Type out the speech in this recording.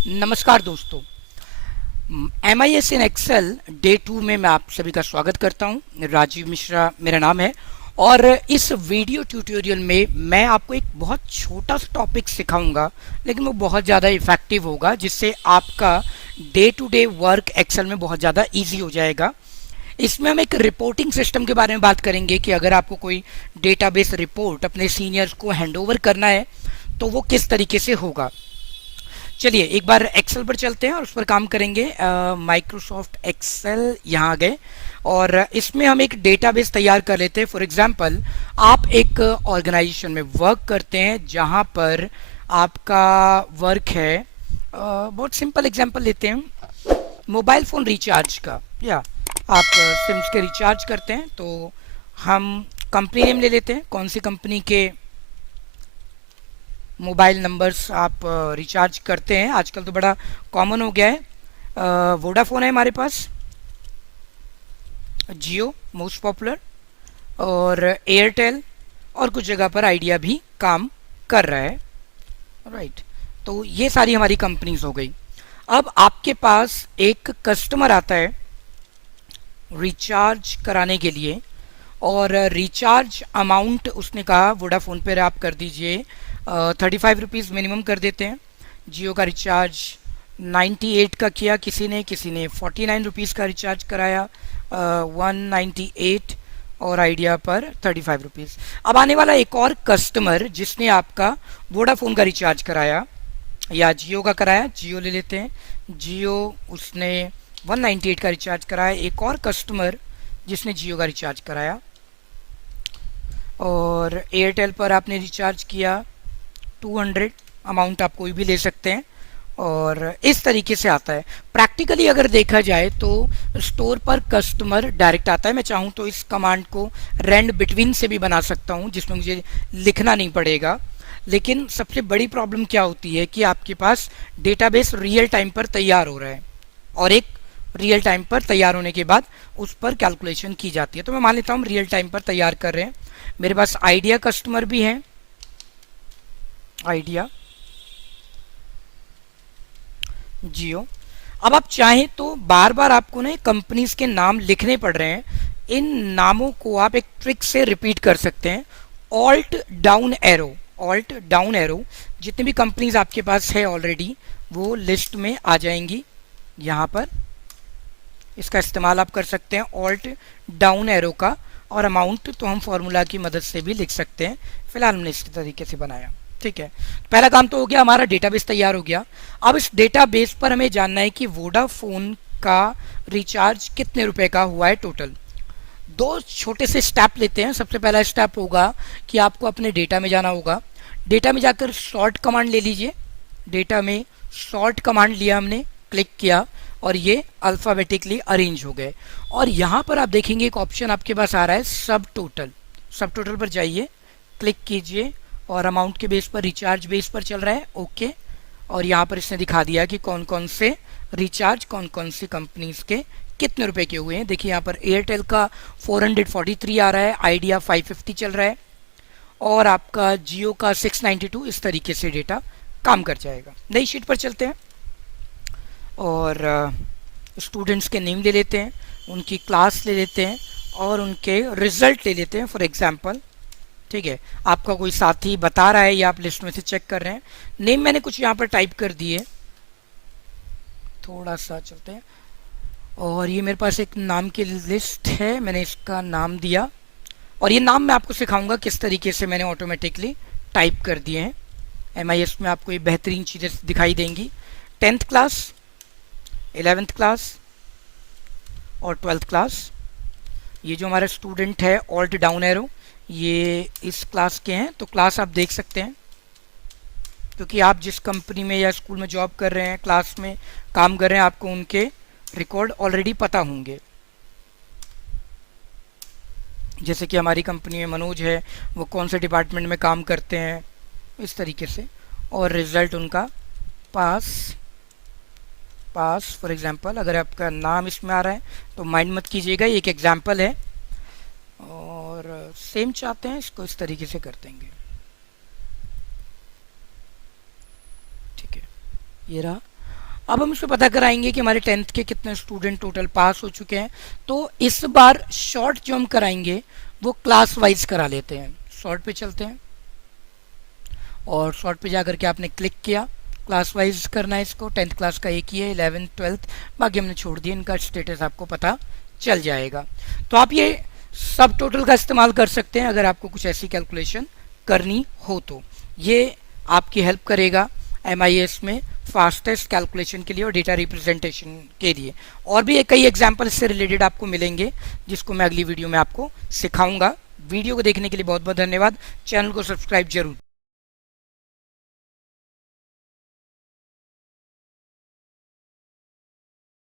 नमस्कार दोस्तों। MIS इन Excel day 2 में मैं आप सभी का स्वागत करता हूं। राजीव मिश्रा मेरा नाम है और इस वीडियो ट्यूटोरियल में मैं आपको एक बहुत छोटा सा टॉपिक सिखाऊंगा, लेकिन वो बहुत ज़्यादा इफेक्टिव होगा, जिससे आपका day to day work Excel में बहुत ज़्यादा इजी हो जाएगा। इसमें हम एक रिपोर्टिंग सिस्टम के बारे में बात करेंगे कि अगर आपको कोई डेटाबेस रिपोर्ट अपने सीनियर्स को हैंडओवर करना है तो वो किस तरीके से होगा। चलिए एक बार एक्सेल पर चलते हैं और उस पर काम करेंगे। माइक्रोसॉफ्ट एक्सेल यहाँ आ गए और इसमें हम एक डेटाबेस तैयार कर लेते हैं। फॉर एग्जांपल, आप एक ऑर्गेनाइजेशन में वर्क करते हैं जहाँ पर आपका वर्क है, बहुत सिंपल एग्जांपल लेते हैं, मोबाइल फ़ोन रिचार्ज का, या आप सिम्स के रिचार्ज करते हैं। तो हम कंपनी नेम ले लेते हैं, कौन सी कंपनी के मोबाइल नंबर्स आप रिचार्ज करते हैं। आजकल तो बड़ा कॉमन हो गया है। वोडाफोन है हमारे पास, जियो मोस्ट पॉपुलर, और एयरटेल, और कुछ जगह पर आइडिया भी काम कर रहा है। राइट, तो ये सारी हमारी कंपनीज हो गई। अब आपके पास एक कस्टमर आता है रिचार्ज कराने के लिए, और रिचार्ज अमाउंट उसने कहा वोडाफोन पर आप कर दीजिए 35 रुपीज़ मिनिमम कर देते हैं। जियो का रिचार्ज 98 का किया किसी ने 49 रुपीज़ का रिचार्ज कराया, 198, और आइडिया पर 35 रुपीज़। अब आने वाला एक और कस्टमर जिसने आपका वोडाफोन का रिचार्ज कराया या जियो का कराया, जियो ले लेते हैं, जियो उसने 198 का रिचार्ज कराया। एक और कस्टमर जिसने जियो का रिचार्ज कराया, और एयरटेल पर आपने रिचार्ज किया 200, अमाउंट आप कोई भी ले सकते हैं, और इस तरीके से आता है। प्रैक्टिकली अगर देखा जाए तो स्टोर पर कस्टमर डायरेक्ट आता है। मैं चाहूँ तो इस कमांड को रैंड बिटवीन से भी बना सकता हूँ, जिसमें मुझे लिखना नहीं पड़ेगा। लेकिन सबसे बड़ी प्रॉब्लम क्या होती है कि आपके पास डेटाबेस रियल टाइम पर तैयार हो रहा है, और एक रियल टाइम पर तैयार होने के बाद उस पर कैलकुलेशन की जाती है। तो मैं मान लेता हूँ रियल टाइम पर तैयार कर रहे हैं। मेरे पास आइडिया कस्टमर भी है, आइडिया, जियो। अब आप चाहें तो बार बार आपको ना कंपनीज के नाम लिखने पड़ रहे हैं, इन नामों को आप एक ट्रिक से रिपीट कर सकते हैं। Alt down arrow, alt down arrow, जितनी भी कंपनीज आपके पास है ऑलरेडी वो लिस्ट में आ जाएंगी यहाँ पर। इसका इस्तेमाल आप कर सकते हैं, ऑल्ट डाउन एरो का, और अमाउंट तो हम फॉर्मूला की मदद से भी लिख सकते हैं। फिलहाल हमने इस तरीके से बनाया। ठीक है, पहला काम तो हो गया, हमारा डेटाबेस तैयार हो गया। अब इस डेटाबेस पर हमें जानना है कि वोडाफोन का रिचार्ज कितने रुपए का हुआ है टोटल। दो छोटे से स्टेप लेते हैं। सबसे पहला स्टेप होगा कि आपको अपने डेटा में जाना होगा। डेटा में जाकर सॉर्ट कमांड ले लीजिए। डेटा में सॉर्ट कमांड लिया हमने, क्लिक किया, और ये अल्फाबेटिकली अरेंज हो गए। और यहाँ पर आप देखेंगे एक ऑप्शन आपके पास आ रहा है सब टोटल। सब टोटल पर जाइए, क्लिक कीजिए, और अमाउंट के बेस पर, रिचार्ज बेस पर चल रहा है, ओके। और यहाँ पर इसने दिखा दिया कि कौन कौन से रिचार्ज कौन कौन सी कंपनीज के कितने रुपए के हुए हैं। देखिए यहाँ पर एयरटेल का 443 आ रहा है, आइडिया 550 चल रहा है, और आपका जियो का 692। इस तरीके से डेटा काम कर जाएगा। नई शीट पर चलते हैं और स्टूडेंट्स के नेम ले लेते हैं, उनकी क्लास ले लेते हैं, और उनके रिजल्ट ले लेते हैं। फॉर एग्जांपल, ठीक है, आपका कोई साथी बता रहा है या आप लिस्ट में से चेक कर रहे हैं। नेम मैंने कुछ यहाँ पर टाइप कर दिए, थोड़ा सा चलते हैं, और ये मेरे पास एक नाम की लिस्ट है, मैंने इसका नाम दिया, और ये नाम मैं आपको सिखाऊंगा किस तरीके से मैंने ऑटोमेटिकली टाइप कर दिए हैं। MIS में आपको ये बेहतरीन चीज़ें दिखाई देंगी। 10th क्लास, 11th क्लास और 12th क्लास। ये जो हमारा स्टूडेंट है ऑल्ट डाउन एरो, ये इस क्लास के हैं। तो क्लास आप देख सकते हैं, क्योंकि आप जिस कंपनी में या स्कूल में जॉब कर रहे हैं, क्लास में काम कर रहे हैं, आपको उनके रिकॉर्ड ऑलरेडी पता होंगे। जैसे कि हमारी कंपनी में मनोज है, वो कौन से डिपार्टमेंट में काम करते हैं, इस तरीके से। और रिजल्ट उनका पास, पास फॉर एग्जांपल। अगर आपका नाम इसमें आ रहा है तो माइंड मत कीजिएगा, ये एक एग्जांपल है। और सेम चाहते हैं इसको इस तरीके से कर देंगे। ठीक है, ये रहा। अब हम इसमें पता कराएंगे कि हमारे 10th के कितने स्टूडेंट टोटल पास हो चुके हैं। तो इस बार शॉर्ट जो हम कराएंगे वो क्लास वाइज करा लेते हैं। शॉर्ट पे चलते हैं और शॉर्ट पे जाकर के आपने क्लिक किया, क्लास वाइज करना है इसको। 10th क्लास का एक ही है, 11th 12th बाकी हमने छोड़ दिया, इनका स्टेटस आपको पता चल जाएगा। तो आप ये सब टोटल का इस्तेमाल कर सकते हैं अगर आपको कुछ ऐसी कैलकुलेशन करनी हो तो। ये आपकी हेल्प करेगा MIS में फास्टेस्ट कैलकुलेशन के लिए और डेटा रिप्रेजेंटेशन के लिए। और भी कई एग्जाम्पल इससे रिलेटेड आपको मिलेंगे जिसको मैं अगली वीडियो में आपको सिखाऊंगा। वीडियो को देखने के लिए बहुत बहुत धन्यवाद। चैनल को सब्सक्राइब जरूर।